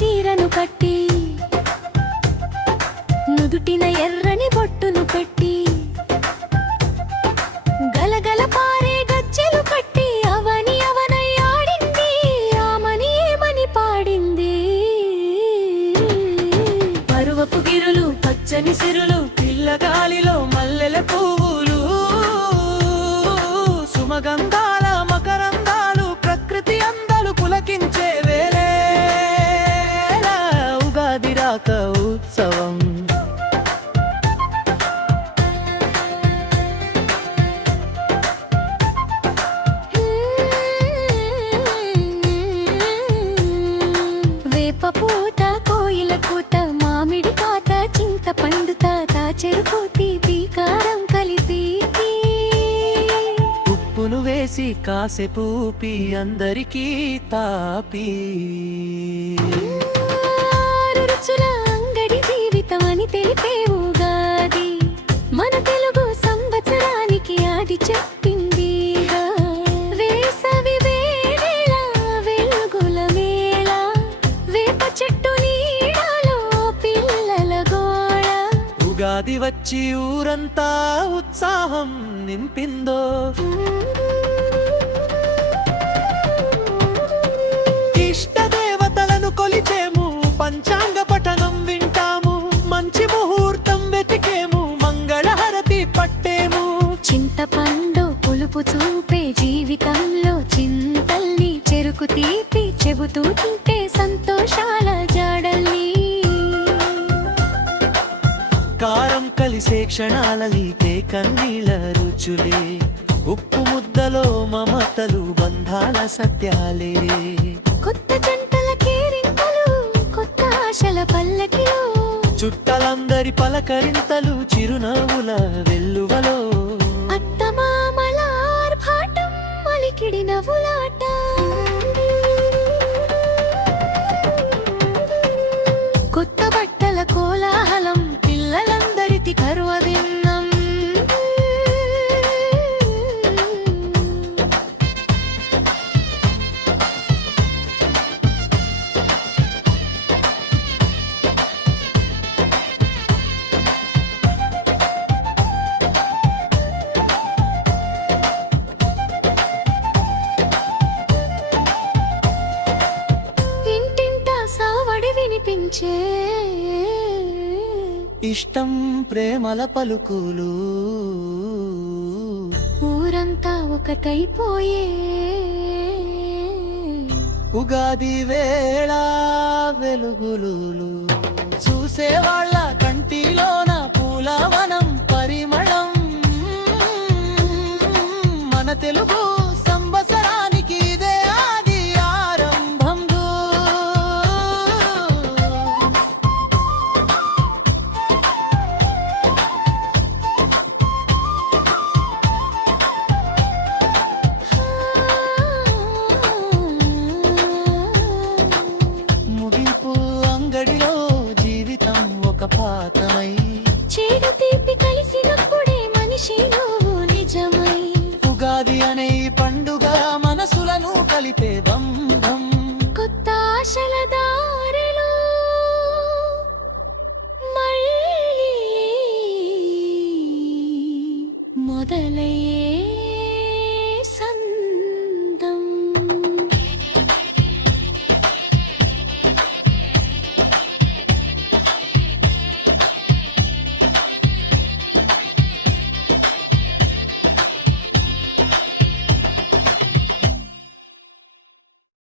చీరను కట్టి నుదుటిన ఎర్రని బొట్టును పెట్టి గలగల పారే గజ్జెలు కట్టి అవని అవనై ఆడింది ఆమని ఏమని పాడింది. పరువపు గిరులు పచ్చని సిరులు పిల్లగాలిలో మల్లెల పువ్వులు సుమగంధాల మకరందాలు ప్రకృతి అందలు పులకించే వేళ ఉగాది రాక ఉత్సవం. వేప పూత కోయిల కూత మామిడి పాత చింత పండు తాత చెరుకు తీపి కారం కలిపి ఉప్పును వేసి కాసేపు ఊపి అందరికీ తాపి రుచుల అంగడి జీవితం అని తెలిపే ఉగాది మన తెలుగు సంవత్సరానికి ఆది చెప్పింది. వేసవి వేళ వెలుగుల మేళ వేప చెట్టు నీడలో పిల్లల గోళ ఉగాది వచ్చి ఊరంతా ఉత్సాహం నింపిందో. ఇష్ట దేవతలను కొలిచేము పంచాంగ పఠనం వింటాము మంచి ముహూర్తం వెతికేము మంగళహారతి పట్టేము. చింతపండు పులుపు చూపే జీవితంలో చింతల్ని చెరుకు తీపి చెబుతూ తింటే సంతోషాల జాడల్ని కారం కలిసే క్షణాలలీతే కన్నీళ్ళ రుచులే ఉప్పు ముద్దలో మమతలు బంధాల సత్యాలే. కొత్త జంటల కేరింతలు కొత్త ఆశల పల్లకిలో చుట్టలందరి పలకరింతలు చిరునవ్వుల వెల్లువలో అత్తమామల ఆర్భాటం అలికిడి నవ్వులాట. కొత్త బట్టల కోలాహలం పిల్లలందరికీ కరువదిన్నం. వినిపించే ఇష్టం ప్రేమల పలుకులు ఊరంతా ఒకటైపోయే ఉగాది వేళ వెలుగులు చూసేవాళ్ళ కంటిలోన పూలవనం పరిమళం మన తెలుగు సంవత్సరానికి ఇదే ఆది ఆరంభం. ముగింపు అంగడిలో జీవితం ఒక పాతమై చేదు తీపి కలిసినప్పుడే మనిషిలో నిజమై ఉగాది అనే పండుగ మనసులను కలిపే బంధం. కొత్త ఆశల దారిలో మళ్ళీ మొదలై